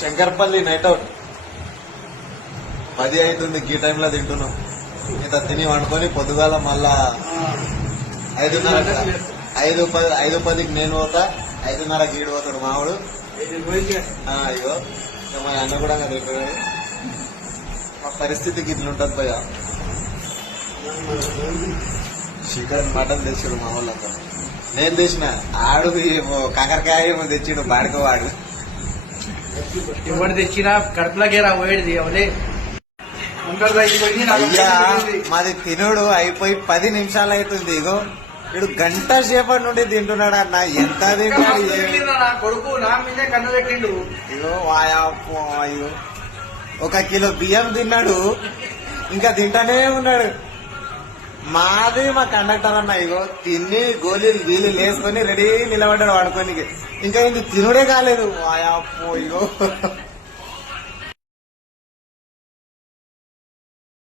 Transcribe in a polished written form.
Shankarpally night out 10 అవుతుంది. ఈ టైంలో తింటున్నాం. ఇంత తిని వండుకొని పొద్దుగాల మళ్ళా 5:30 5:10కి నేను పోతా, 5:30కి గీడు పోతాడు మావాడు. ఇగో మా అన్న కూడా తింటున్నాడు. మా పరిస్థితికి ఇట్లుంటది భయ. చికెన్ మటన్ తెచ్చాడు మా వాళ్ళంతా. నేను తెచ్చిన ఆడు కాకరకాయ ఏమో తెచ్చిండు బాడుకోవాడు. ఎవరు తెచ్చినా కడుపులకేరా పోయేది అవలే. అయ్యా మాది తినుడు అయిపోయి 10 నిమిషాలు అవుతుంది. ఇగో ఇడు గంట సేపటి నుండి తింటున్నాడు అన్న. ఎంత తింటాడు కొడుకు నా మీదే కన్ను పెట్టిండు. ఇగో ఇగో 1 కిలో బియ్యం తిన్నాడు, ఇంకా తింటానే ఉన్నాడు. మాది మా కండక్టర్ అన్న ఇగో తిని గోళీలు గీలీలు వేసుకొని రెడీ నిలబడ్డాడు వాడుకోనికి. ఇంకా ఇది తినుడే కాలేదు. ఇగో